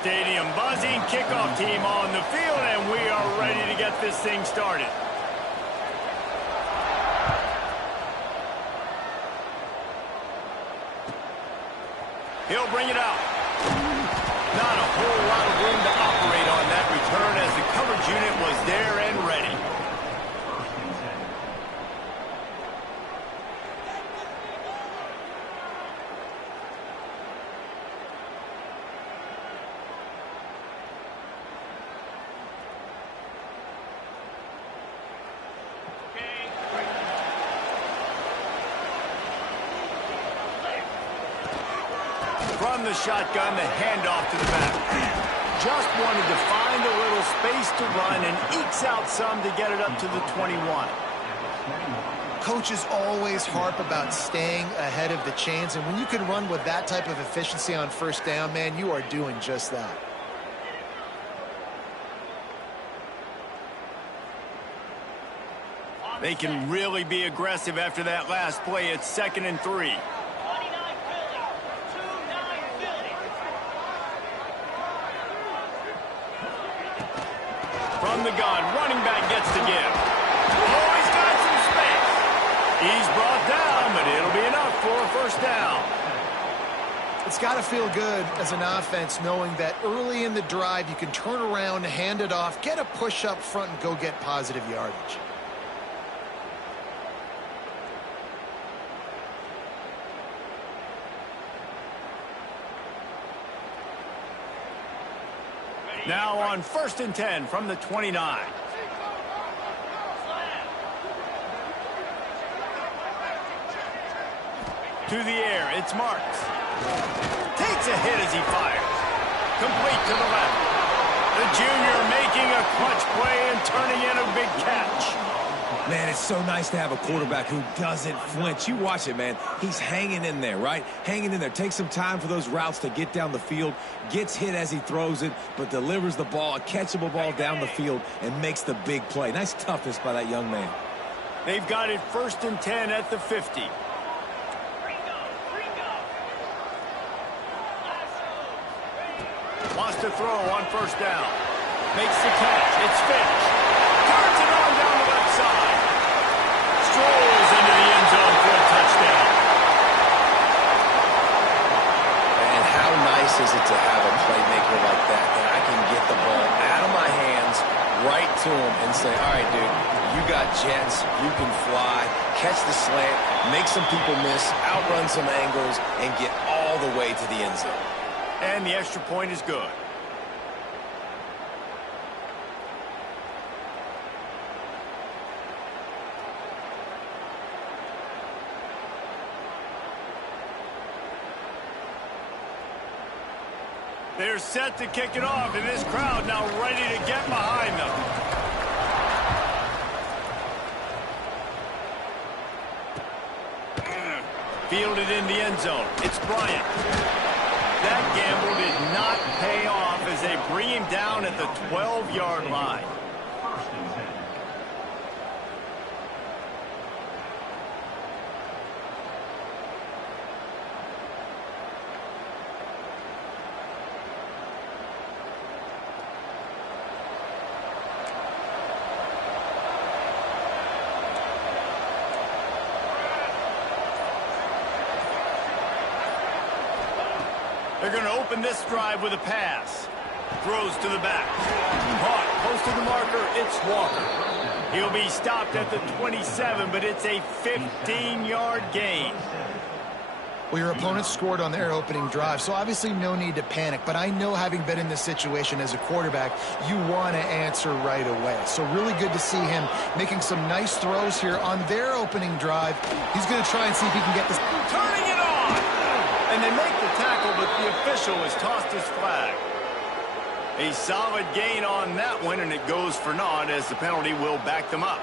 Stadium buzzing, kickoff team on the field, and we are ready to get this thing started. He'll bring it out. Not a whole lot of room to operate on that return as the coverage unit was there and ready. From the shotgun, the handoff to the back. Just wanted to find a little space to run and ekes out some to get it up to the 21. Coaches always harp about staying ahead of the chains, and when you can run with that type of efficiency on first down, man, you are doing just that. They can really be aggressive after that last play. It's 2nd and 3. From the gun, running back gets to give. Oh, he's got some space. He's brought down, but it'll be enough for a first down. It's got to feel good as an offense knowing that early in the drive you can turn around, hand it off, get a push up front, and go get positive yardage. Now on 1st and 10 from the 29. To the air, it's Marks. Takes a hit as he fires. Complete to the left. The junior making a clutch play and turning in a big catch. Man, it's so nice to have a quarterback who doesn't flinch. You watch it, man. He's hanging in there, right? Hanging in there. Takes some time for those routes to get down the field. Gets hit as he throws it, but delivers the ball, a catchable ball down the field, and makes the big play. Nice toughness by that young man. They've got it 1st and 10 at the 50. Wants to throw on 1st down. Makes the catch. It's finished. Turns it on down the left side. Strolls into the end zone for a touchdown. And how nice is it to have a playmaker like that I can get the ball out of my hands right to him and say, all right, dude, you got jets, you can fly, catch the slant, make some people miss, outrun some angles, and get all the way to the end zone. And the extra point is good. They're set to kick it off, and this crowd now ready to get behind them. Fielded in the end zone. It's Bryant. That gamble did not pay off as they bring him down at the 12-yard line. They're going to open this drive with a pass. Throws to the back. Caught close to the marker. It's Walker. He'll be stopped at the 27, but it's a 15-yard gain. Well, your opponent scored on their opening drive, so obviously no need to panic. But I know, having been in this situation as a quarterback, you want to answer right away. So really good to see him making some nice throws here on their opening drive. He's going to try and see if he can get this. Turning it on! And they make the tackle, but the official has tossed his flag. A solid gain on that one, and it goes for naught as the penalty will back them up.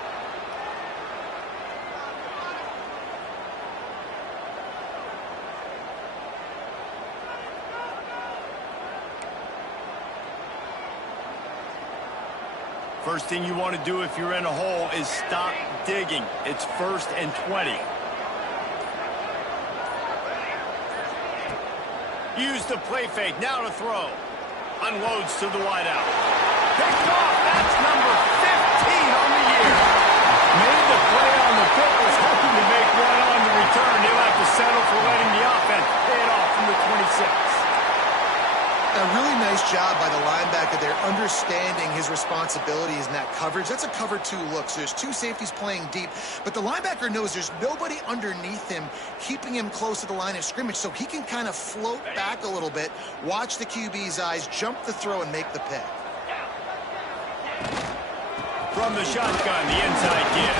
First thing you want to do if you're in a hole is stop digging. It's 1st and 20. Use the play fake. Now to throw. Unloads to the wideout. Picked off. That's number 15 on the year. Made the play on the foot, was hoping to make one on the return. He'll have to settle for letting the offense pay it off from the 26. A really nice job by the linebacker there, understanding his responsibilities in that coverage. That's a cover 2 look, so there's 2 safeties playing deep, but the linebacker knows there's nobody underneath him keeping him close to the line of scrimmage, so he can kind of float back a little bit, watch the QB's eyes, jump the throw, and make the pick. From the shotgun, the inside give.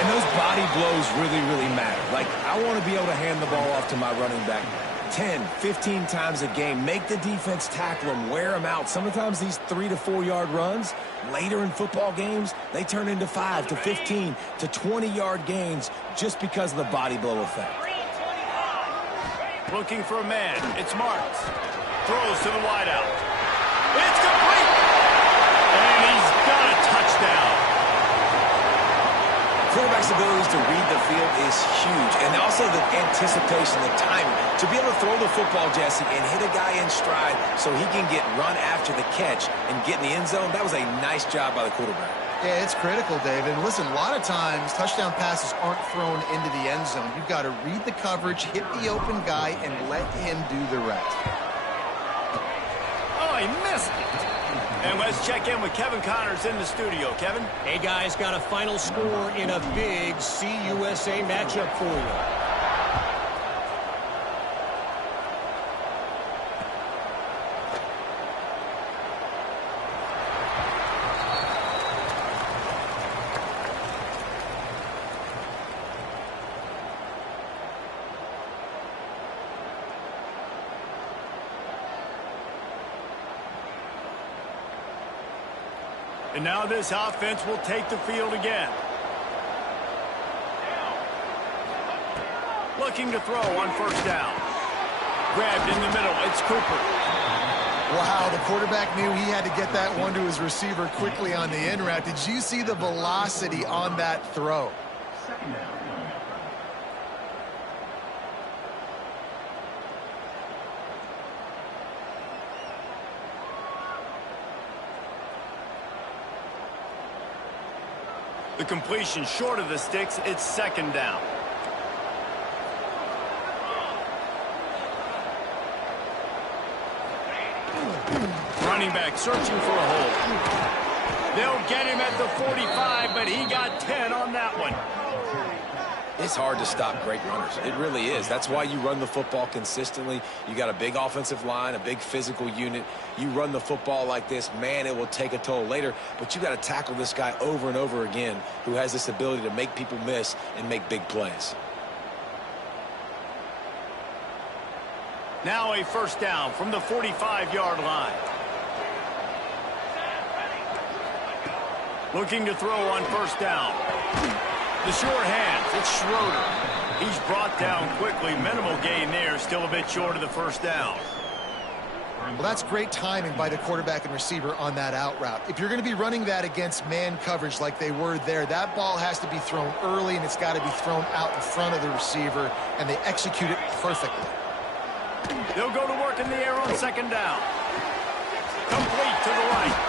And those body blows really, really matter. Like, I want to be able to hand the ball off to my running back 10, 15 times a game. Make the defense tackle them, wear them out. Sometimes these 3 to 4 yard runs, later in football games, they turn into 5 to 15 to 20 yard gains just because of the body blow effect. Looking for a man. It's Marks. Throws to the wideout. It's complete. And he's got a touchdown. Quarterback's abilities to read the field is huge, and also the anticipation, the timing. To be able to throw the football, Jesse, and hit a guy in stride so he can get run after the catch and get in the end zone, that was a nice job by the quarterback. Yeah, it's critical, David. And listen, a lot of times touchdown passes aren't thrown into the end zone. You've got to read the coverage, hit the open guy, and let him do the rest. Oh, he missed it. And let's check in with Kevin Connors in the studio. Kevin? Hey, guys, got a final score in a big CUSA matchup for you. And now this offense will take the field again. Looking to throw on first down. Grabbed in the middle. It's Cooper. Wow, the quarterback knew he had to get that one to his receiver quickly on the in route. Did you see the velocity on that throw? Second down. The completion short of the sticks. It's second down. Running back searching for a hole. They'll get him at the 45, but he got 10 on that one. It's hard to stop great runners. It really is. That's why you run the football consistently. You got a big offensive line, a big physical unit. You run the football like this, man, it will take a toll later. But you got to tackle this guy over and over again who has this ability to make people miss and make big plays. Now a first down from the 45-yard line. Looking to throw on first down. The short hands, it's Schroeder. He's brought down quickly. Minimal gain there, still a bit short of the first down. Well, that's great timing by the quarterback and receiver on that out route. If you're going to be running that against man coverage like they were there, that ball has to be thrown early, and it's got to be thrown out in front of the receiver, and they execute it perfectly. They'll go to work in the air on second down. Complete to the right.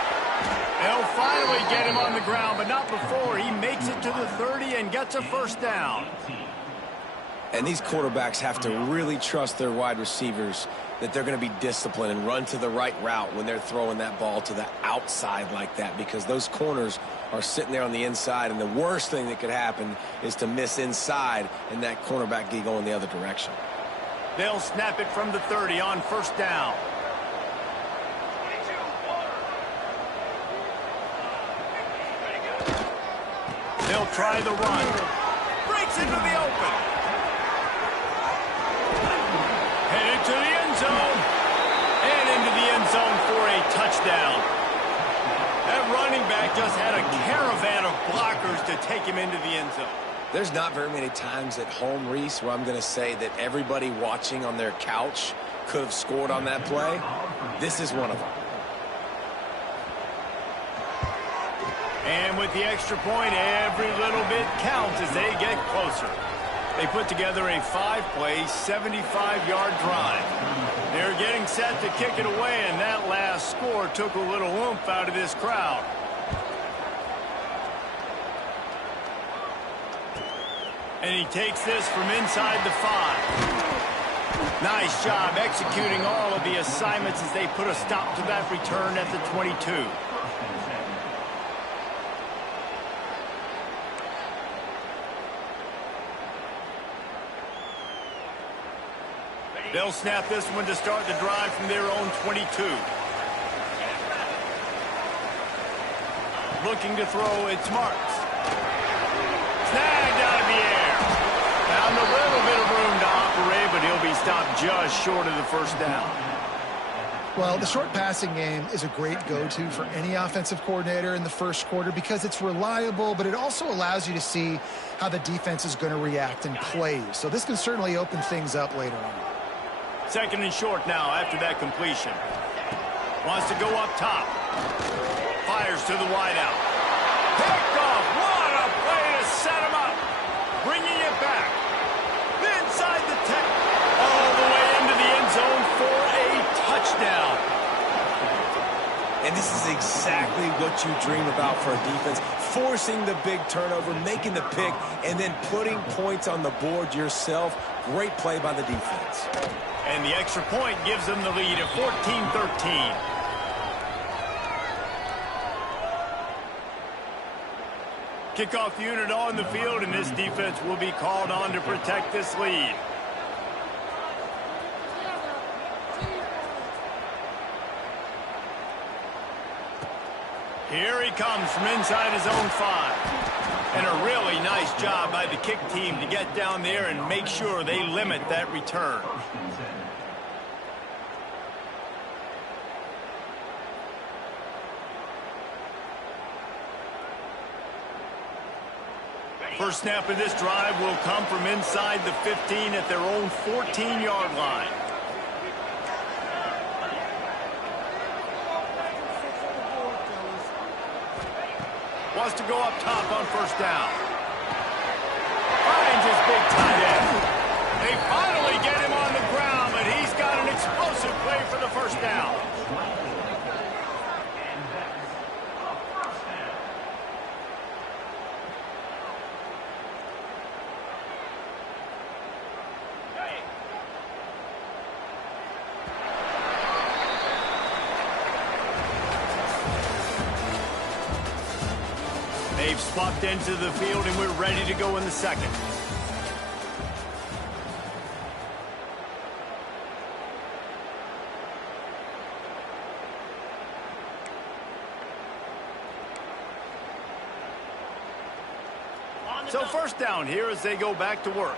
They'll finally get him on the ground, but not before. He makes it to the 30 and gets a first down. And these quarterbacks have to really trust their wide receivers that they're going to be disciplined and run to the right route when they're throwing that ball to the outside like that, because those corners are sitting there on the inside, and the worst thing that could happen is to miss inside and that cornerback be going the other direction. They'll snap it from the 30 on first down. They'll try the run. Breaks into the open. Headed to the end zone. And into the end zone for a touchdown. That running back just had a caravan of blockers to take him into the end zone. There's not very many times at home, Reese, where I'm going to say that everybody watching on their couch could have scored on that play. This is one of them. And with the extra point, every little bit counts as they get closer. They put together a 5-play, 75-yard drive. They're getting set to kick it away, and that last score took a little oomph out of this crowd. And he takes this from inside the 5. Nice job executing all of the assignments as they put a stop to that return at the 22. They'll snap this one to start the drive from their own 22. Looking to throw, it's Marks. Snagged out of the air. Found a little bit of room to operate, but he'll be stopped just short of the first down. Well, the short passing game is a great go-to for any offensive coordinator in the first quarter because it's reliable, but it also allows you to see how the defense is going to react and play. So this can certainly open things up later on. Second and short now after that completion. Wants to go up top. Fires to the wideout. Picked off. What a play to set him up. Bringing it back. Inside the 10. All the way into the end zone for a touchdown. And this is exactly what you dream about for a defense. Forcing the big turnover, making the pick, and then putting points on the board yourself. Great play by the defense. And the extra point gives them the lead at 14-13. Kickoff unit on the field, and this defense will be called on to protect this lead. Here he comes from inside his own 5. And a really nice job by the kick team to get down there and make sure they limit that return. First snap of this drive will come from inside the 15 at their own 14-yard line. Wants to go up top on first down. Finds his big tight end. They finally get him on the ground, but he's got an explosive play for the first down. They've swapped into the field, and we're ready to go in the second. So first down here as they go back to work.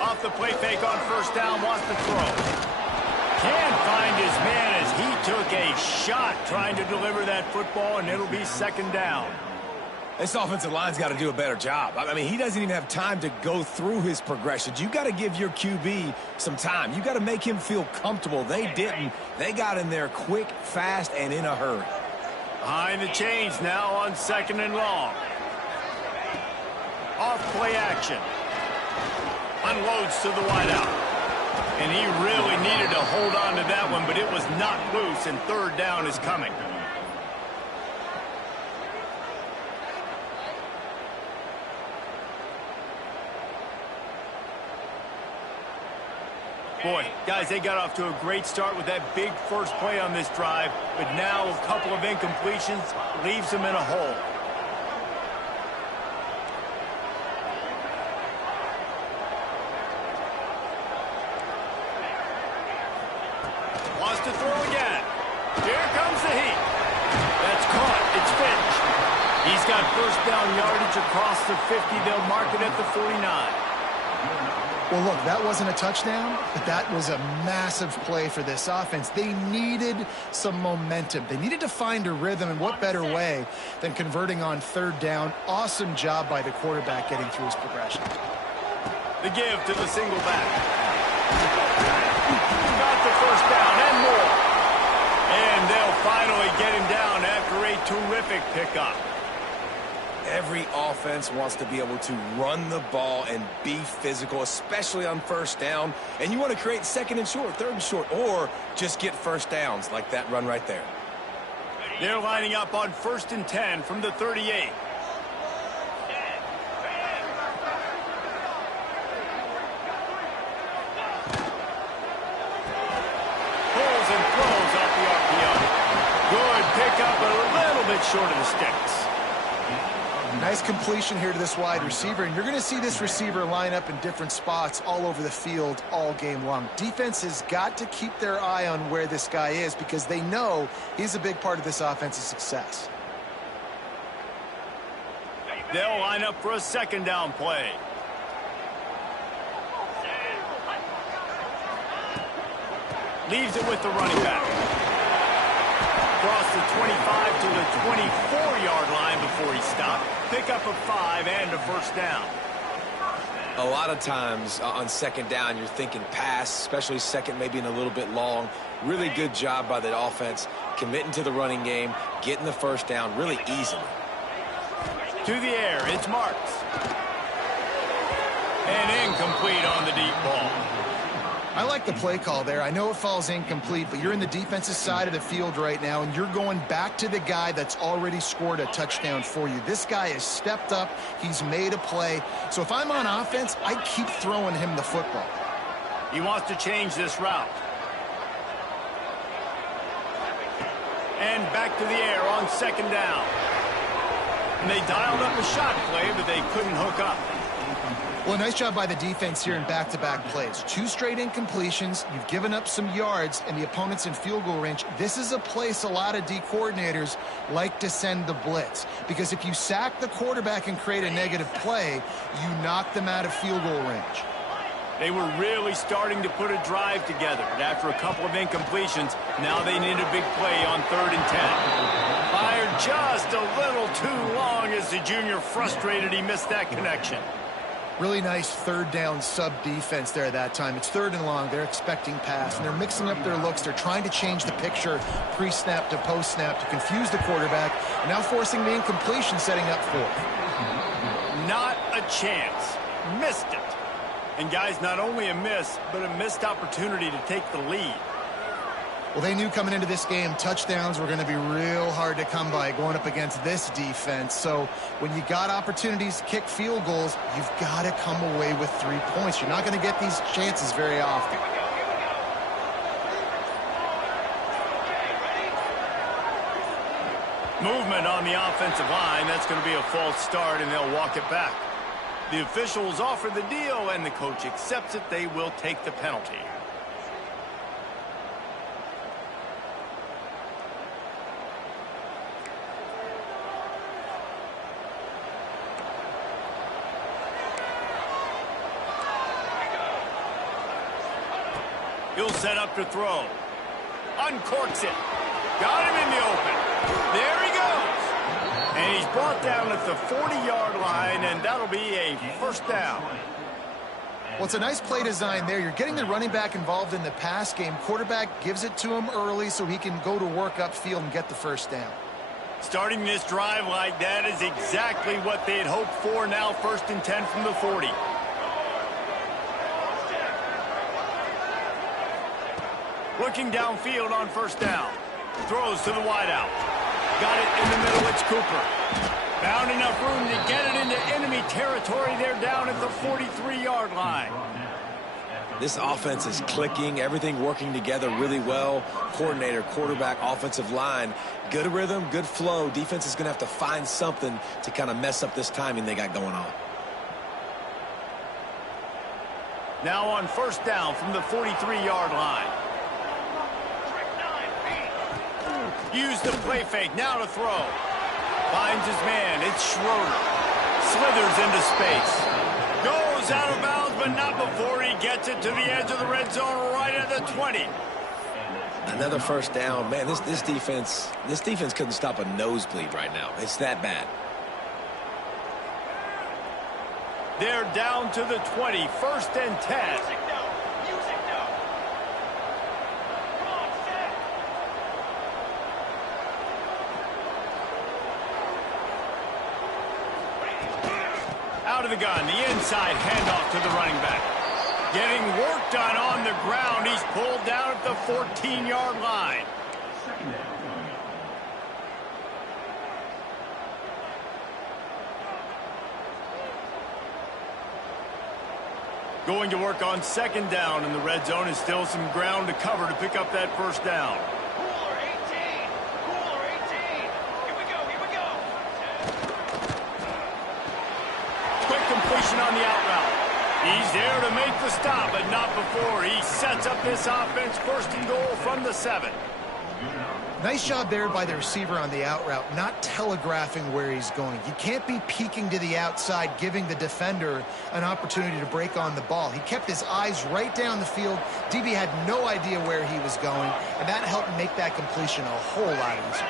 Off the play fake on first down, wants to throw. Can't find his man as he took a shot trying to deliver that football, and it'll be second down. This offensive line's got to do a better job. I mean, he doesn't even have time to go through his progressions. You got to give your QB some time. You got to make him feel comfortable. They didn't. They got in there quick, fast, and in a hurry. Behind the chains now on second and long. Off play action. Unloads to the wideout. And he really needed to hold on to that one, but it was not loose, and third down is coming. Boy, guys, they got off to a great start with that big first play on this drive, but now a couple of incompletions leaves them in a hole. Wants to throw again. Here comes the heat. That's caught. It's finished. He's got first down yardage across the 50. They'll mark it at the 49. Well, look, that wasn't a touchdown, but that was a massive play for this offense. They needed some momentum. They needed to find a rhythm, and what better way than converting on third down. Awesome job by the quarterback getting through his progression. The give to the single back. Got the first down and more. And they'll finally get him down after a terrific pickup. Every offense wants to be able to run the ball and be physical, especially on first down. And you want to create second and short, third and short, or just get first downs like that run right there. They're lining up on 1st and 10 from the 38. Pulls and throws off the RPO. Good pickup, a little bit short of the sticks. Nice completion here to this wide receiver, and you're going to see this receiver line up in different spots all over the field all game long. Defense has got to keep their eye on where this guy is because they know he's a big part of this offense's success. They'll line up for a 2nd down play. Leaves it with the running back. Across the 25 to the 24-yard line before he stopped. Pickup of 5 and a 1st down. A lot of times on 2nd down, you're thinking pass, especially second, maybe in a little bit long. Really good job by the offense, committing to the running game, getting the 1st down really easily. To the air, it's Marks. And incomplete on the deep ball. I like the play call there. I know it falls incomplete, but you're in the defensive side of the field right now, and you're going back to the guy that's already scored a touchdown for you. This guy has stepped up. He's made a play. So if I'm on offense, I keep throwing him the football. He wants to change this route. And back to the air on 2nd down. And they dialed up a shot play, but they couldn't hook up. Well, nice job by the defense here in back-to-back plays. 2 straight incompletions. You've given up some yards, and the opponent's in field goal range. This is a place a lot of D coordinators like to send the blitz. Because if you sack the quarterback and create a negative play, you knock them out of field goal range. They were really starting to put a drive together. But after a couple of incompletions, now they need a big play on 3rd and 10. Fired just a little too long as the junior frustrated he missed that connection. Really nice 3rd down sub defense there that time. It's 3rd and long. They're expecting pass, and they're mixing up their looks. They're trying to change the picture pre-snap to post-snap to confuse the quarterback, and now forcing the incompletion, setting up 4th. Not a chance. Missed it. And guys, not only a miss, but a missed opportunity to take the lead. Well, they knew coming into this game touchdowns were going to be real hard to come by going up against this defense. So when you got opportunities to kick field goals, you've got to come away with 3 points. You're not going to get these chances very often. Movement on the offensive line. That's going to be a false start, and they'll walk it back. The officials offer the deal, and the coach accepts it. They will take the penalty. He'll set up to throw. Uncorks it. Got him in the open. There he goes. And he's brought down at the 40-yard line, and that'll be a 1st down. Well, it's a nice play design there. You're getting the running back involved in the pass game. Quarterback gives it to him early so he can go to work upfield and get the 1st down. Starting this drive like that is exactly what they had hoped for. Now 1st and 10 from the 40. Looking downfield on 1st down. Throws to the wideout. Got it in the middle. It's Cooper. Found enough room to get it into enemy territory. They're down at the 43-yard line. This offense is clicking. Everything working together really well. Coordinator, quarterback, offensive line. Good rhythm, good flow. Defense is going to have to find something to kind of mess up this timing they got going on. Now on 1st down from the 43-yard line. Use the play fake. Now to throw. Finds his man. It's Schroeder. Slithers into space. Goes out of bounds, but not before he gets it to the edge of the red zone right at the 20. Another 1st down. Man, this defense couldn't stop a nosebleed right now. It's that bad. They're down to the 20. 1st and 10. the gun, the inside handoff to the running back. Getting work done on the ground. He's pulled down at the 14-yard line. Going to work on second down in the red zone, is still some ground to cover to pick up that first down. Cooler 18. Cooler 18. Here we go. Here we go. Quick completion on the out route. He's there to make the stop, but not before. He sets up this offense first and goal from the 7. Nice job there by the receiver on the out route, not telegraphing where he's going. You can't be peeking to the outside, giving the defender an opportunity to break on the ball. He kept his eyes right down the field. DB had no idea where he was going, and that helped make that completion a whole lot easier.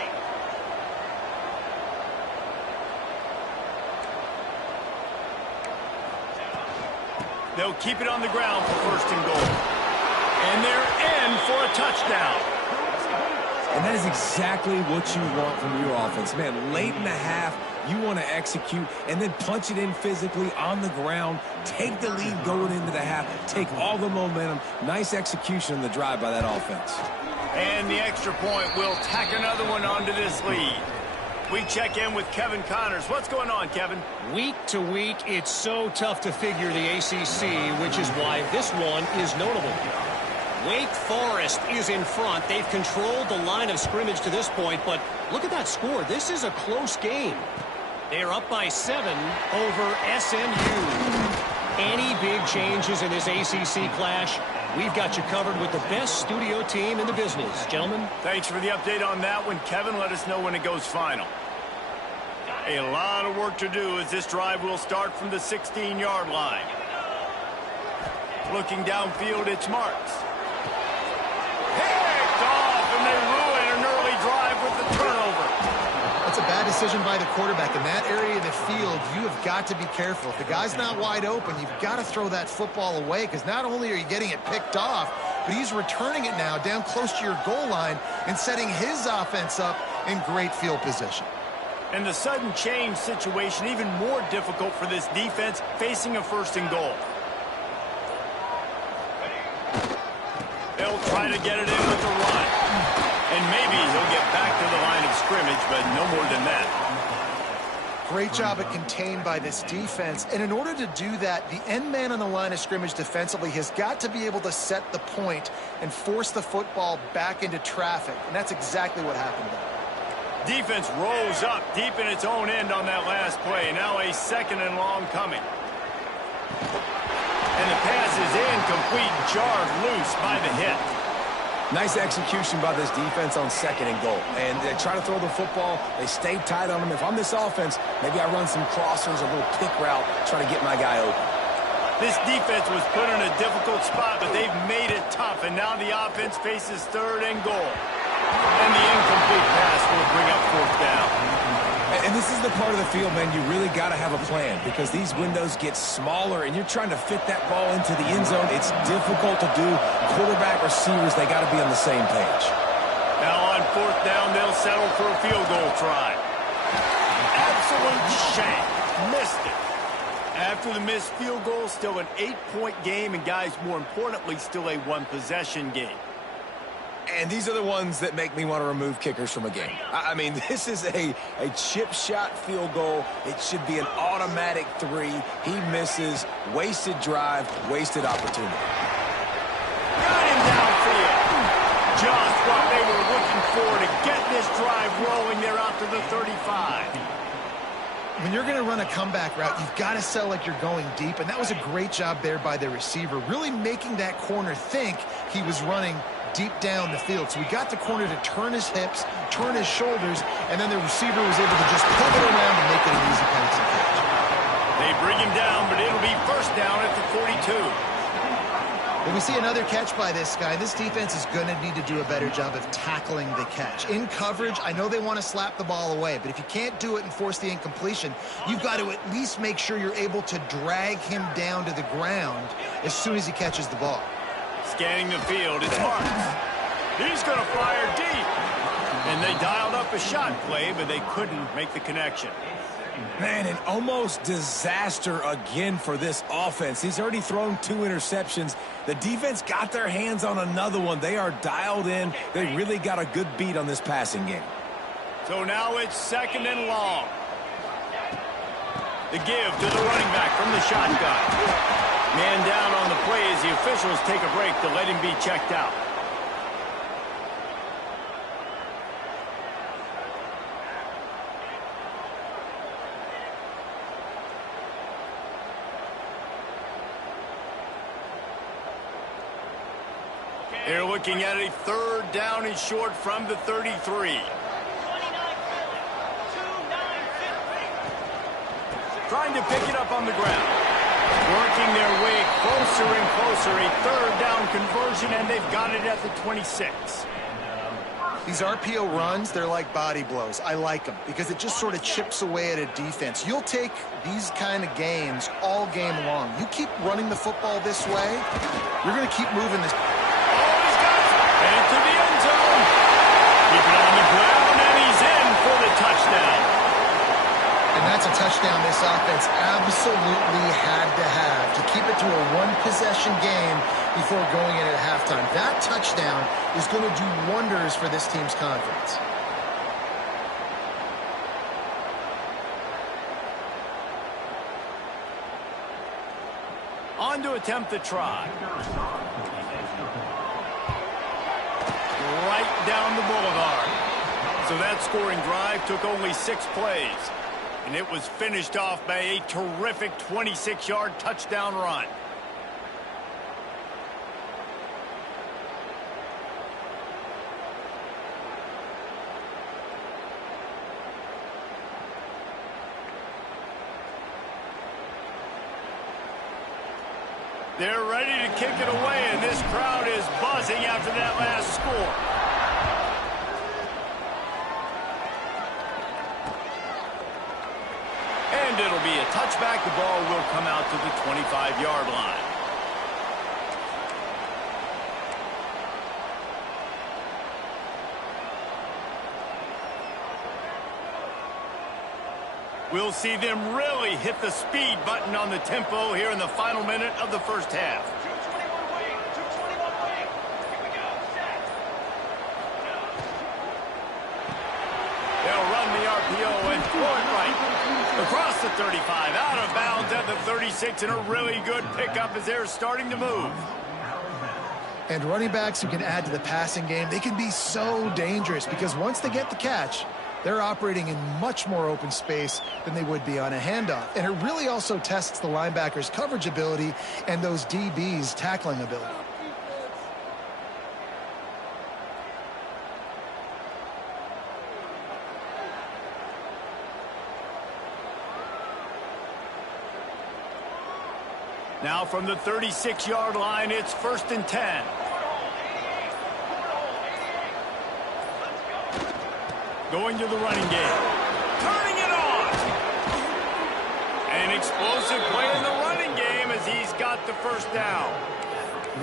They'll keep it on the ground for first and goal. And they're in for a touchdown. And that is exactly what you want from your offense. Man, late in the half, you want to execute and then punch it in physically on the ground, take the lead going into the half, take all the momentum. Nice execution on the drive by that offense. And the extra point will tack another one onto this lead. We check in with Kevin Connors. What's going on, Kevin? Week to week, it's so tough to figure the ACC, which is why this one is notable. Wake Forest is in front. They've controlled the line of scrimmage to this point, but look at that score. This is a close game. They're up by 7 over SMU. Any big changes in this ACC clash, we've got you covered with the best studio team in the business. Gentlemen. Thanks for the update on that one, Kevin. Let us know when it goes final. A lot of work to do as this drive will start from the 16-yard line. Looking downfield, it's Marks. Picked off, and they ruin an early drive with the turnover. That's a bad decision by the quarterback. In that area of the field, you have got to be careful. If the guy's not wide open, you've got to throw that football away, because not only are you getting it picked off, but he's returning it now down close to your goal line and setting his offense up in great field position. And the sudden change situation even more difficult for this defense facing a first and goal. They'll try to get it in with the run. And maybe he'll get back to the line of scrimmage, but no more than that. Great job at contained by this defense. And in order to do that, the end man on the line of scrimmage defensively has got to be able to set the point and force the football back into traffic. And that's exactly what happened there. Defense rolls up deep in its own end on that last play. Now a second and long coming. And the pass is incomplete, jarred loose by the hit. Nice execution by this defense on second and goal. And they try to throw the football. They stay tight on them. If I'm this offense, maybe I run some crossers, a little pick route, try to get my guy open. This defense was put in a difficult spot, but they've made it tough. And now the offense faces third and goal. And the incomplete pass will bring up fourth down. And this is the part of the field, man, you really got to have a plan, because these windows get smaller and you're trying to fit that ball into the end zone. It's difficult to do. Quarterback, receivers, they got to be on the same page. Now on fourth down, they'll settle for a field goal try. Absolute shank. Missed it. After the missed field goal, still an 8-point game, and guys, more importantly, still a one-possession game. And these are the ones that make me want to remove kickers from a game. I mean, this is a chip shot field goal. It should be an automatic 3. He misses. Wasted drive, wasted opportunity. Got him downfield. Just what they were looking for to get this drive rolling. They're out to the 35. When you're going to run a comeback route, you've got to sell like you're going deep, and that was a great job there by the receiver, really making that corner think he was running deep down the field. So we got the corner to turn his hips, turn his shoulders, and then the receiver was able to just pivot around and make it an easy passing catch. They bring him down, but it'll be first down at the 42. When we see another catch by this guy, this defense is going to need to do a better job of tackling the catch. In coverage, I know they want to slap the ball away, but if you can't do it and force the incompletion, you've got to at least make sure you're able to drag him down to the ground as soon as he catches the ball. Scanning the field, it's Marks. He's going to fire deep. And they dialed up a shot play, but they couldn't make the connection. Man, an almost disaster again for this offense. He's already thrown 2 interceptions. The defense got their hands on another one. They are dialed in. They really got a good beat on this passing game. So now it's 2nd and long. The give to the running back from the shotgun. Man down on the play as the officials take a break to let him be checked out. They're looking at a 3rd down and short from the 33. Trying to pick it up on the ground. Working their way closer and closer. A 3rd down conversion, and they've got it at the 26. These RPO runs, they're like body blows. I like them because it just sort of chips away at a defense. You'll take these kind of games all game long. You keep running the football this way, you're going to keep moving this. Into the end zone. Keep it on the ground, and he's in for the touchdown. And that's a touchdown this offense absolutely had to have to keep it to a 1-possession game before going in at halftime. That touchdown is going to do wonders for this team's confidence. On to attempt the try. Right down the boulevard. So that scoring drive took only 6 plays. And it was finished off by a terrific 26-yard touchdown run. They're ready to kick it away, and this crowd is buzzing after that last score. And it'll be a touchback. The ball will come out to the 25-yard line. We'll see them really hit the speed button on the tempo here in the final minute of the first half. 221 wing, 221 wing. Here we go, set. They'll run the RPO and throw it right. Across the 35, out of bounds at the 36, and a really good pickup as they're starting to move. And running backs who can add to the passing game, they can be so dangerous because once they get the catch, they're operating in much more open space than they would be on a handoff. And it really also tests the linebackers' coverage ability and those DBs' tackling ability. Now from the 36-yard line, it's 1st and 10. Going to the running game. Turning it on. An explosive play in the running game as he's got the 1st down.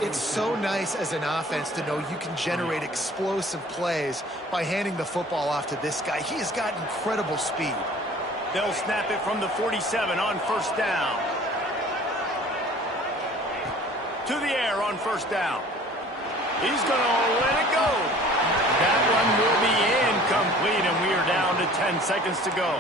It's so nice as an offense to know you can generate explosive plays by handing the football off to this guy. He has got incredible speed. They'll snap it from the 47 on 1st down. To the air on 1st down. He's going to let it go. That one will be incomplete, and we are down to 10 seconds to go.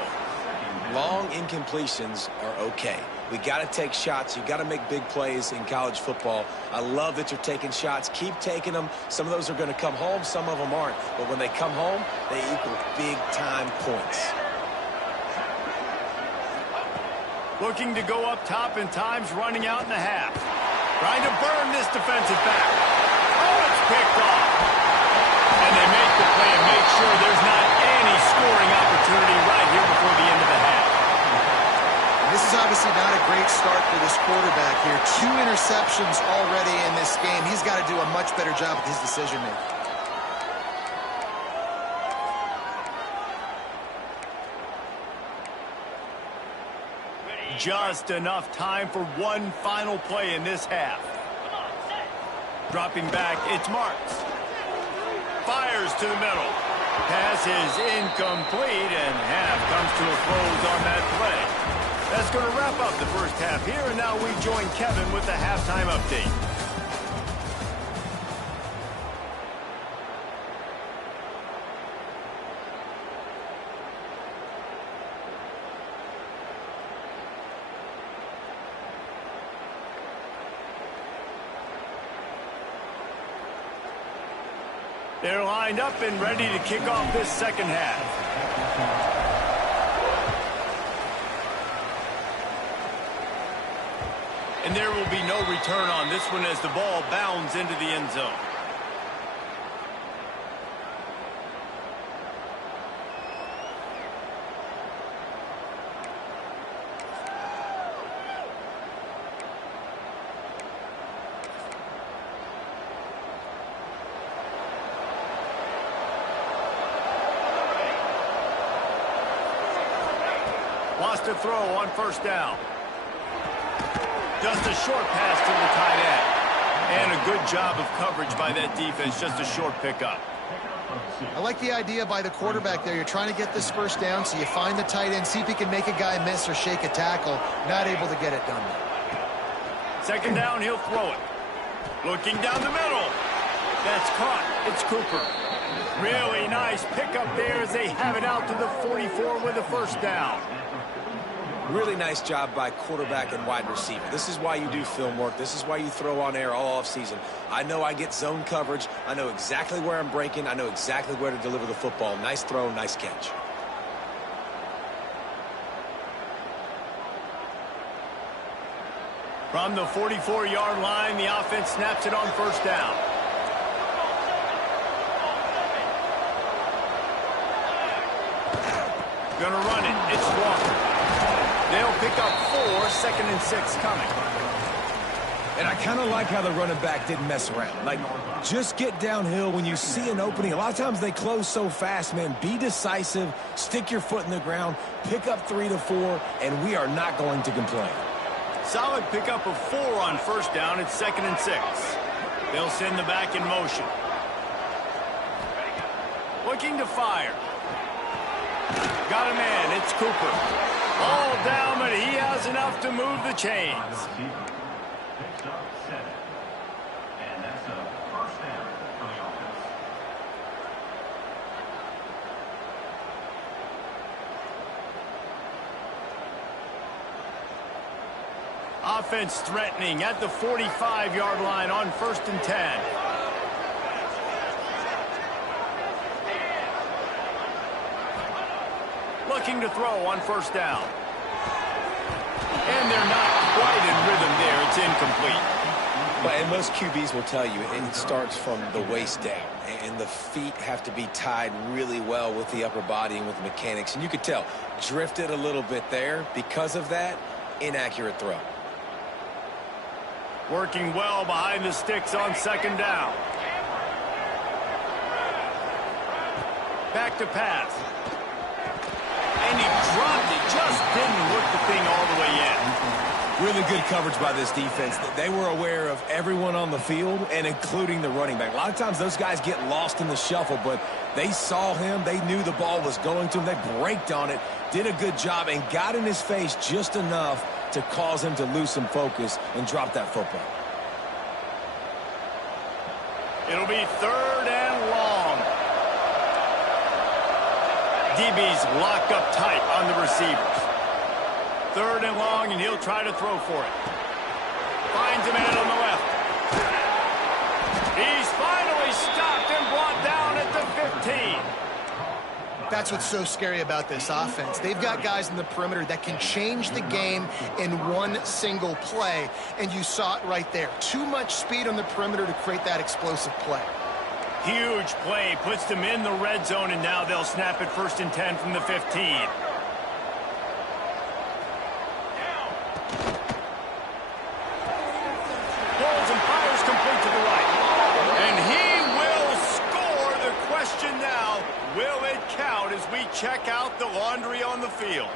Long incompletions are okay. We got to take shots. You got to make big plays in college football. I love that you're taking shots. Keep taking them. Some of those are going to come home. Some of them aren't. But when they come home, they equal big-time points. Looking to go up top, and time's running out in the half. Trying to burn this defensive back. Oh, it's picked off. And they make the play and make sure there's not any scoring opportunity right here before the end of the half. This is obviously not a great start for this quarterback here. 2 interceptions already in this game. He's got to do a much better job with his decision-making. Just enough time for one final play in this half. Dropping back, it's Marks. Fires to the middle. Pass is incomplete, and half comes to a close on that play. That's going to wrap up the first half here, and now we join Kevin with the halftime update. They're lined up and ready to kick off this second half. And there will be no return on this one as the ball bounds into the end zone. Wants to throw on first down. Just a short pass to the tight end. And a good job of coverage by that defense. Just a short pickup. I like the idea by the quarterback there. You're trying to get this first down, so you find the tight end, see if he can make a guy miss or shake a tackle. Not able to get it done. Second down, he'll throw it. Looking down the middle. That's caught. It's Cooper. Really nice pickup there as they have it out to the 44 with a first down. Really nice job by quarterback and wide receiver. This is why you do film work. This is why you throw on air all offseason. I know I get zone coverage. I know exactly where I'm breaking. I know exactly where to deliver the football. Nice throw, nice catch. From the 44-yard line, the offense snaps it on first down. Gonna run it. It's Walker. They'll pick up 4, second and 6 coming. And I kind of like how the running back didn't mess around. Like, just get downhill when you see an opening. A lot of times they close so fast, man. Be decisive, stick your foot in the ground, pick up 3 to 4, and we are not going to complain. Solid pickup of 4 on first down. It's second and 6. They'll send the back in motion. Looking to fire. Got a man. It's Cooper. All down, but he has enough to move the chains. Offense threatening at the 45-yard line on first and 10. Looking to throw on first down. And they're not quite in rhythm there. It's incomplete. And most QBs will tell you it starts from the waist down. And the feet have to be tied really well with the upper body and with the mechanics. And you could tell, drifted a little bit there. Because of that, inaccurate throw. Working well behind the sticks on second down. Back to pass. And he dropped it. Just didn't work the thing all the way in. Really good coverage by this defense. They were aware of everyone on the field, and including the running back. A lot of times those guys get lost in the shuffle, but they saw him. They knew the ball was going to him. They braked on it, did a good job, and got in his face just enough to cause him to lose some focus and drop that football. It'll be third and long. DB's locked up tight on the receivers. Third and long, and he'll try to throw for it. Finds a man on the left. He's finally stopped and brought down at the 15. That's what's so scary about this offense. They've got guys in the perimeter that can change the game in one single play, and you saw it right there. Too much speed on the perimeter to create that explosive play. Huge play, puts them in the red zone, and now they'll snap it first and 10 from the 15. Pulls and fires complete to the right. And he will score. The question now, will it count as we check out the laundry on the field?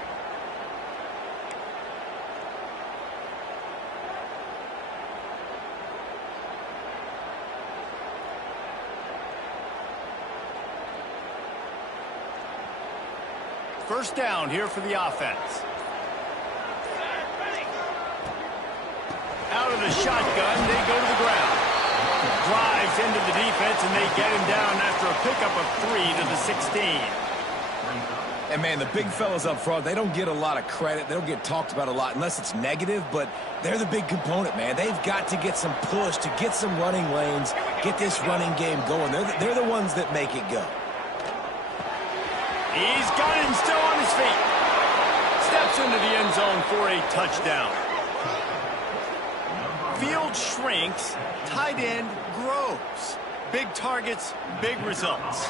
First down here for the offense. Out of the shotgun, they go to the ground. Drives into the defense, and they get him down after a pickup of 3 to the 16. And, man, the big fellas up front, they don't get a lot of credit. They don't get talked about a lot unless it's negative, but they're the big component, man. They've got to get some push, to get some running lanes, get this running game going. They're the ones that make it go. He's got it and still on his feet. Steps into the end zone for a touchdown. Field shrinks, tight end grows. Big targets, big results.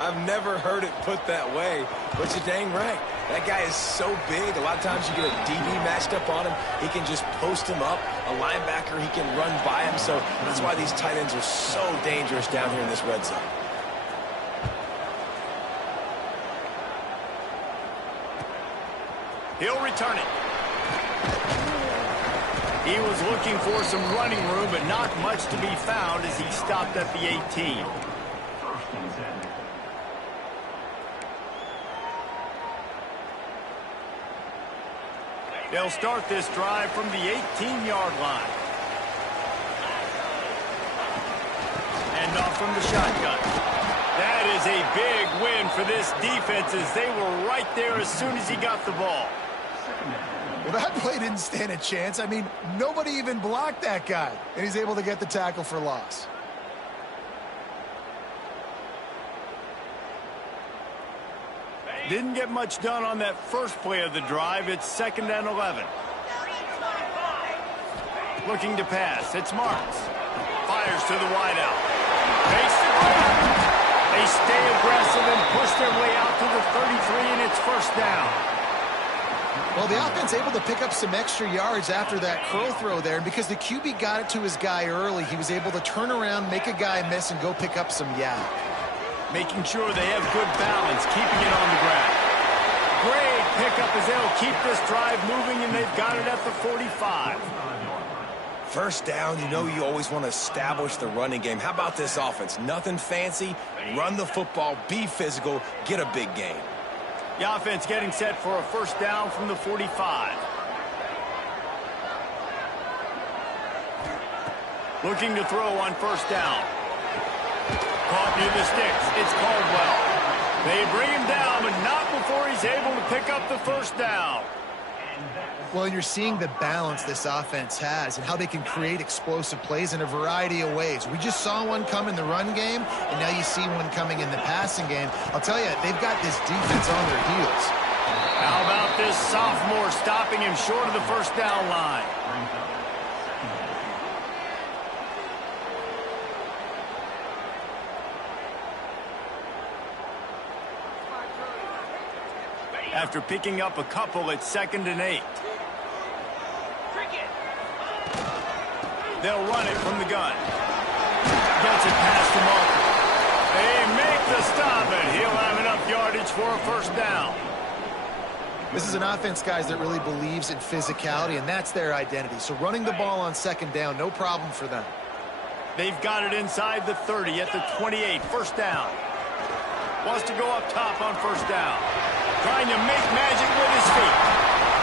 I've never heard it put that way, but you're dang right. That guy is so big. A lot of times you get a DB matched up on him. He can just post him up. A linebacker, he can run by him. So that's why these tight ends are so dangerous down here in this red zone. He'll return it. He was looking for some running room, but not much to be found as he stopped at the 18. They'll start this drive from the 18-yard line. And off from the shotgun. That is a big win for this defense as they were right there as soon as he got the ball. Well, that play didn't stand a chance. I mean, nobody even blocked that guy, and he's able to get the tackle for loss. Didn't get much done on that first play of the drive. It's 2nd and 11. Looking to pass. It's Marks. Fires to the wideout. Makes the grab. They stay aggressive and push their way out to the 33, and it's first down. Well, the offense able to pick up some extra yards after that curl throw there, and because the QB got it to his guy early, he was able to turn around, make a guy miss, and go pick up some yak. Making sure they have good balance, keeping it on the ground. Great pickup as they'll keep this drive moving, and they've got it at the 45. First down, you know you always want to establish the running game. How about this offense? Nothing fancy. Run the football, be physical, get a big gain. The offense getting set for a first down from the 45. Looking to throw on first down. Caught near the sticks. It's Caldwell. They bring him down, but not before he's able to pick up the first down. Well, you're seeing the balance this offense has and how they can create explosive plays in a variety of ways. We just saw one come in the run game, and now you see one coming in the passing game. I'll tell you, they've got this defense on their heels. How about this sophomore stopping him short of the first down line? After picking up a couple, it's 2nd and 8. They'll run it from the gun. Gets it past the marker. They make the stop, and he'll have enough yardage for a first down. This is an offense, guys, that really believes in physicality, and that's their identity. So running the ball on 2nd down, no problem for them. They've got it inside the 30 at the 28. First down. Wants to go up top on first down. Trying to make magic with his feet.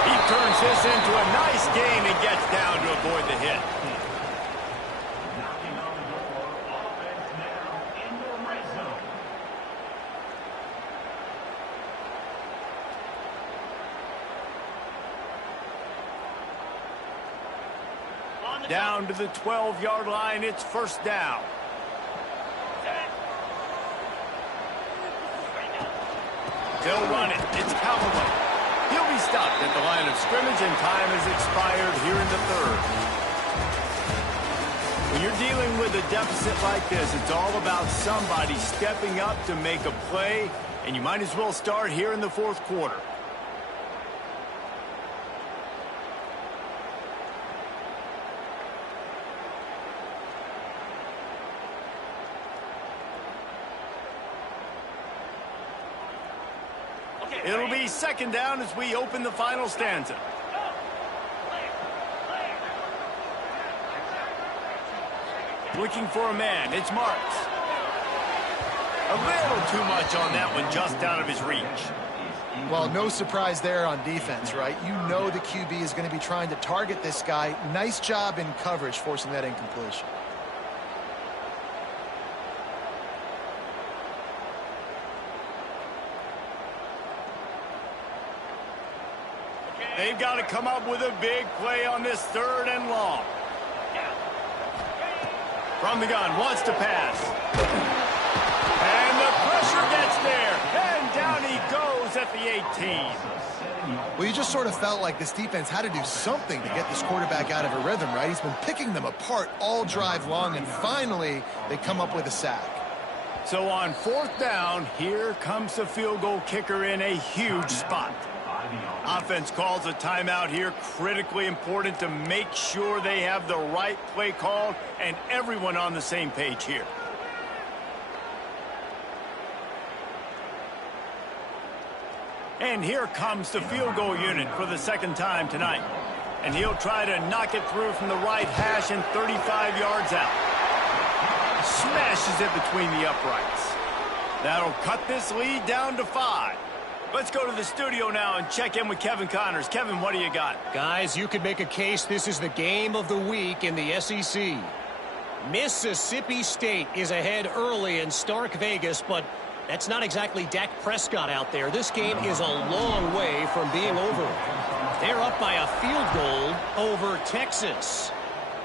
He turns this into a nice gain and gets down to avoid the hit. Down to the 12-yard line, it's first down. They'll run it. It's Callaway. He'll be stopped at the line of scrimmage, and time has expired here in the 3rd. When you're dealing with a deficit like this, it's all about somebody stepping up to make a play, and you might as well start here in the 4th quarter. It'll be 2nd down as we open the final stanza. Looking for a man. It's Marks. A little too much on that one, just out of his reach. Well, no surprise there on defense, right? You know the QB is going to be trying to target this guy. Nice job in coverage, forcing that incompletion. They've got to come up with a big play on this 3rd and long. From the gun, wants to pass. And the pressure gets there. And down he goes at the 18. Well, you just sort of felt like this defense had to do something to get this quarterback out of a rhythm, right? He's been picking them apart all drive long, and finally they come up with a sack. So on 4th down, here comes the field goal kicker in a huge spot. Offense calls a timeout here, critically important to make sure they have the right play called and everyone on the same page here. And here comes the field goal unit for the 2nd time tonight. And he'll try to knock it through from the right hash and 35 yards out. Smashes it between the uprights. That'll cut this lead down to 5. Let's go to the studio now and check in with Kevin Connors. Kevin, what do you got? Guys, you could make a case this is the game of the week in the SEC. Mississippi State is ahead early in Stark Vegas, but that's not exactly Dak Prescott out there. This game is a long way from being over. They're up by a field goal over Texas.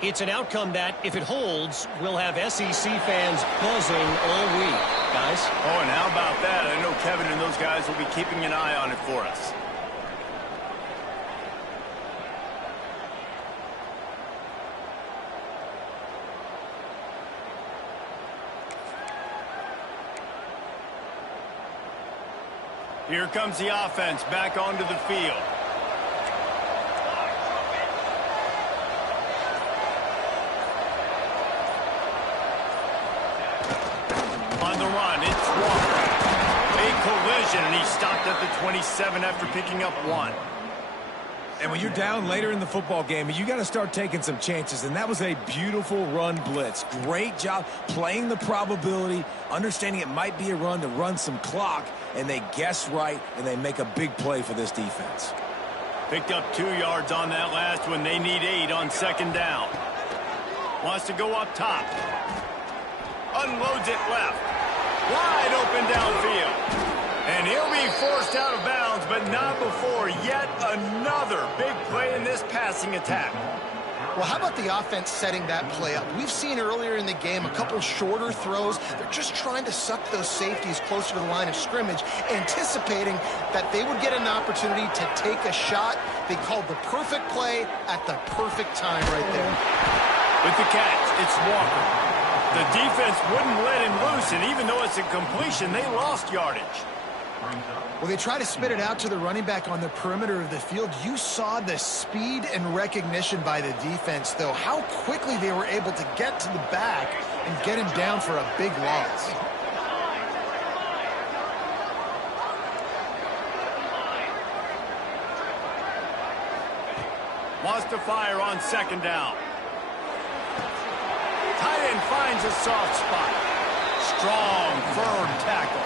It's an outcome that, if it holds, will have SEC fans buzzing all week. Guys? Oh, and how about that? I know Kevin and those guys will be keeping an eye on it for us. Here comes the offense back onto the field. On the run, it's Walker. A collision, and he's stopped at the 27 after picking up 1. And when you're down later in the football game, you got to start taking some chances, and that was a beautiful run blitz. Great job playing the probability, understanding it might be a run to run some clock, and they guess right, and they make a big play for this defense. Picked up 2 yards on that last one. They need 8 on 2nd down. Wants to go up top. Unloads it left. Wide open downfield. And he'll be forced out of bounds, but not before yet another big play in this passing attack. Well, how about the offense setting that play up? We've seen earlier in the game a couple shorter throws. They're just trying to suck those safeties closer to the line of scrimmage, anticipating that they would get an opportunity to take a shot. They called the perfect play at the perfect time right there. With the catch, it's Walker. The defense wouldn't let him loose, and even though it's a completion, they lost yardage. Well, they try to spit it out to the running back on the perimeter of the field. You saw the speed and recognition by the defense, though, how quickly they were able to get to the back and get him down for a big loss. Wants to fire on 2nd down. Tight end finds a soft spot. Strong, firm tackle.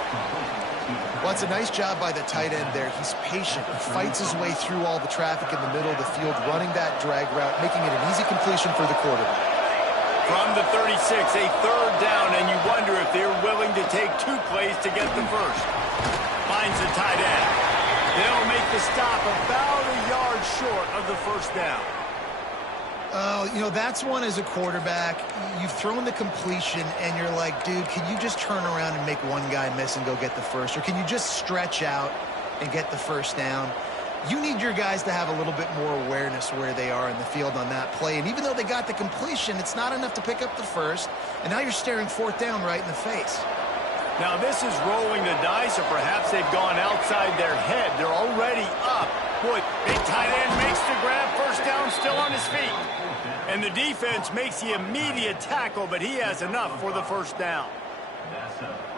Well, it's a nice job by the tight end there. He's patient. He fights his way through all the traffic in the middle of the field, running that drag route, making it an easy completion for the quarterback. From the 36, a 3rd down, and you wonder if they're willing to take 2 plays to get the first. Finds the tight end. They'll make the stop about a yard short of the 1st down. Oh, you know, that's one as a quarterback. You've thrown the completion, and you're like, dude, can you just turn around and make one guy miss and go get the first? Or can you just stretch out and get the 1st down? You need your guys to have a little bit more awareness where they are in the field on that play. And even though they got the completion, it's not enough to pick up the first. And now you're staring 4th down right in the face. Now, this is rolling the dice, or perhaps they've gone outside their head. They're already up. Boy, big tight end makes the grab. 1st down, still on his feet. And the defense makes the immediate tackle, but he has enough for the 1st down.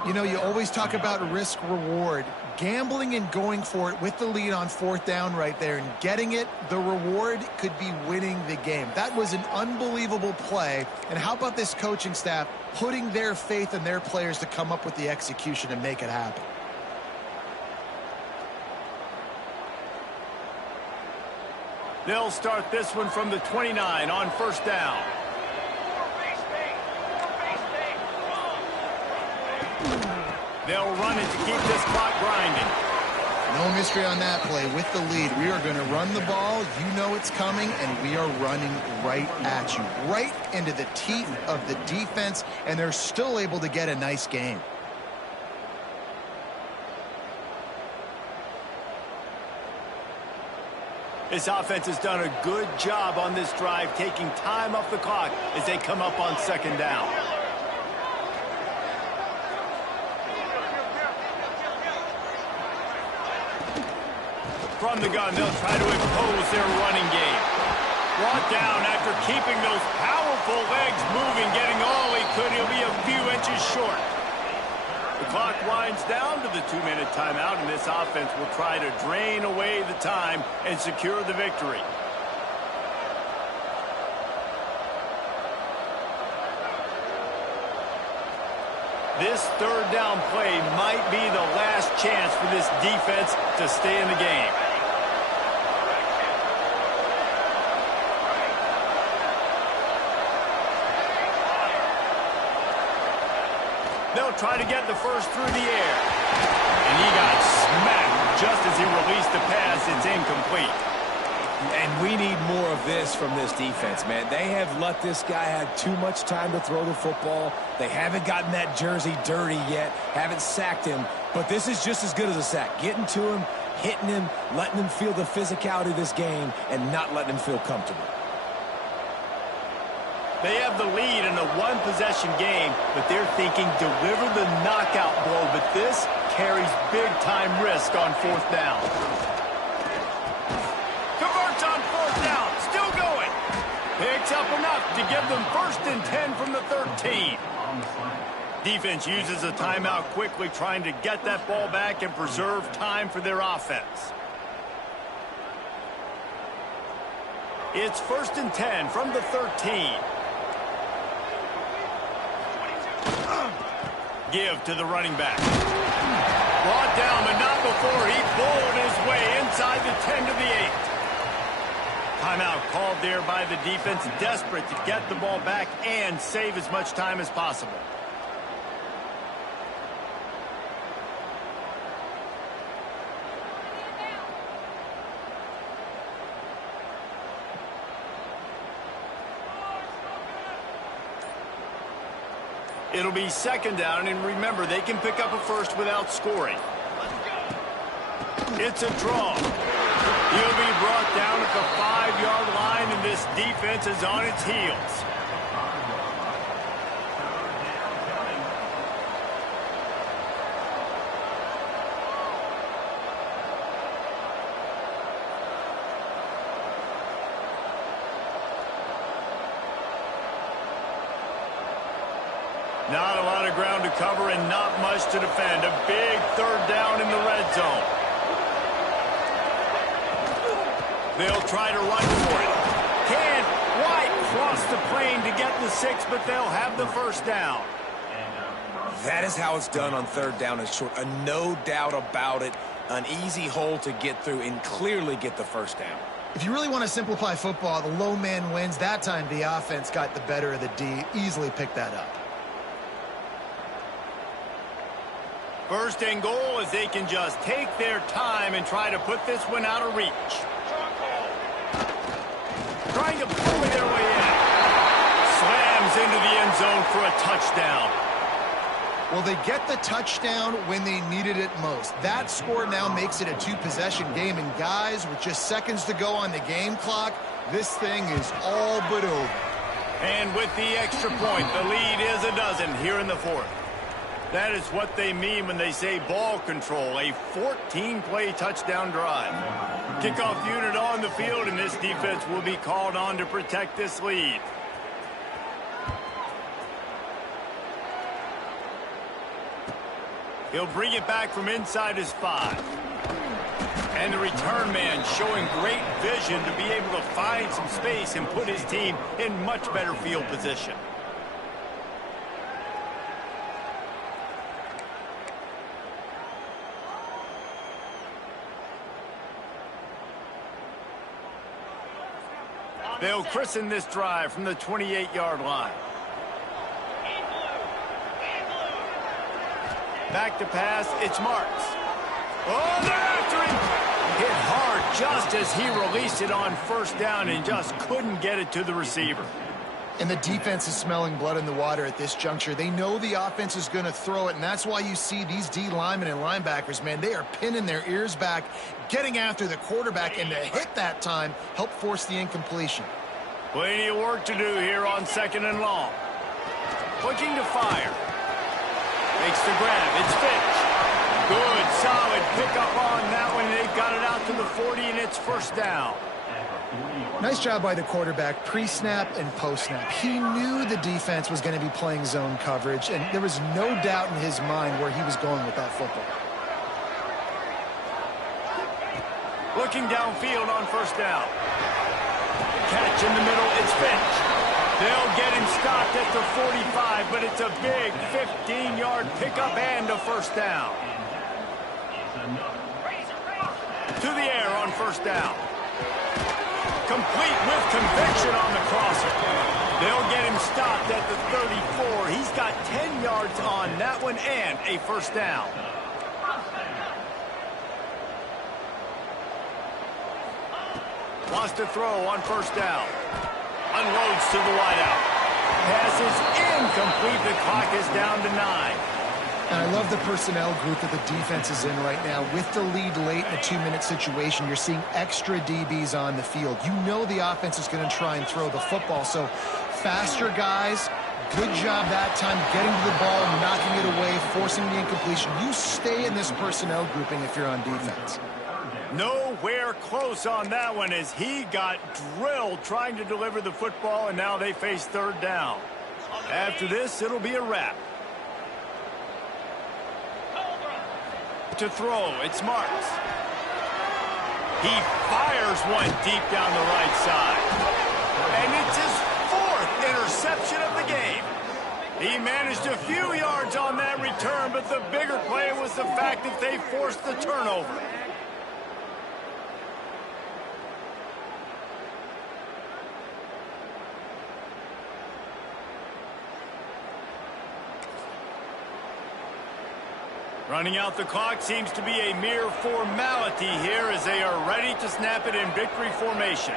You know, you always talk about risk-reward. Gambling and going for it with the lead on 4th down right there and getting it, the reward could be winning the game. That was an unbelievable play. And how about this coaching staff putting their faith in their players to come up with the execution and make it happen? They'll start this one from the 29 on 1st down. They'll run it to keep this clock grinding. No mystery on that play. With the lead, we are going to run the ball. You know it's coming, and we are running right at you, right into the teeth of the defense, and they're still able to get a nice game. This offense has done a good job on this drive, taking time off the clock as they come up on 2nd down. From the gun, they'll try to impose their running game. Brought down after keeping those powerful legs moving, getting all he could. He'll be a few inches short. The clock winds down to the 2-minute timeout, and this offense will try to drain away the time and secure the victory. This 3rd down play might be the last chance for this defense to stay in the game. They'll try to get the first through the air. And he got smacked just as he released the pass. It's incomplete. And we need more of this from this defense, man. They have let this guy have too much time to throw the football. They haven't gotten that jersey dirty yet, haven't sacked him. But this is just as good as a sack. Getting to him, hitting him, letting him feel the physicality of this game, and not letting him feel comfortable. They have the lead in a one-possession game, but they're thinking deliver the knockout blow. But this carries big-time risk on 4th down. Converts on 4th down. Still going. Picks up enough to give them 1st and 10 from the 13. Defense uses a timeout quickly, trying to get that ball back and preserve time for their offense. It's 1st and 10 from the 13. Give to the running back. Brought down, but not before he bowled his way inside the 10 to the 8. Timeout called there by the defense, desperate to get the ball back and save as much time as possible. It'll be 2nd down, and remember, they can pick up a first without scoring. It's a draw. He'll be brought down at the 5-yard line, and this defense is on its heels. Not a lot of ground to cover and not much to defend. A big 3rd down in the red zone. They'll try to run for it. Can't quite cross the plane to get the 6, but they'll have the 1st down. That is how it's done on 3rd down and short. No doubt about it. An easy hole to get through and clearly get the 1st down. If you really want to simplify football, the low man wins. That time the offense got the better of the D. Easily picked that up. 1st and goal as they can just take their time and try to put this one out of reach. Trying to pull their way in. Slams into the end zone for a touchdown. Well, they get the touchdown when they needed it most. That score now makes it a 2-possession game. And guys, with just seconds to go on the game clock, this thing is all but over. And with the extra point, the lead is a dozen here in the 4th. That is what they mean when they say ball control, a 14-play touchdown drive. Kickoff unit on the field, and this defense will be called on to protect this lead. He'll bring it back from inside his 5. And the return man showing great vision to be able to find some space and put his team in much better field position. They'll christen this drive from the 28-yard line. Back to pass, it's Marks. Oh, they're after him! Hit hard just as he released it on first down and just couldn't get it to the receiver. And the defense is smelling blood in the water at this juncture. They know the offense is going to throw it, and that's why you see these D linemen and linebackers, man, they are pinning their ears back, getting after the quarterback, and to hit that time, help force the incompletion. Plenty of work to do here on 2nd and long. Looking to fire. Makes the grab. It's Finch. Good, solid pickup on that one. They've got it out to the 40, and it's first down. Nice job by the quarterback, pre-snap and post-snap. He knew the defense was going to be playing zone coverage, and there was no doubt in his mind where he was going with that football. Looking downfield on first down. Catch in the middle, it's Finch. They'll get him stopped at the 45, but it's a big 15-yard pickup and a first down. To the air on first down. Complete with conviction on the crosser. They'll get him stopped at the 34. He's got 10 yards on that one and a first down. Wants to throw on first down. Unloads to the wideout. Pass is incomplete. The clock is down to 9. And I love the personnel group that the defense is in right now. With the lead late in a 2-minute situation, you're seeing extra DBs on the field. You know the offense is going to try and throw the football. So faster guys, good job that time getting to the ball, knocking it away, forcing the incompletion. You stay in this personnel grouping if you're on defense. Nowhere close on that one as he got drilled trying to deliver the football, and now they face third down. After this, it'll be a wrap. To throw, it's Marks. He fires one deep down the right side. And it's his 4th interception of the game. He managed a few yards on that return, but the bigger play was the fact that they forced the turnover. Running out the clock seems to be a mere formality here as they are ready to snap it in victory formation.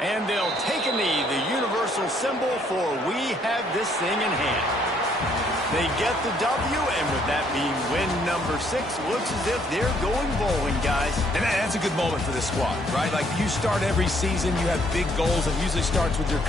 And they'll take a knee, the universal symbol for we have this thing in hand. They get the W, and with that being win number 6, looks as if they're going bowling, guys. And that's a good moment for this squad, right? Like, you start every season, you have big goals, and usually starts with your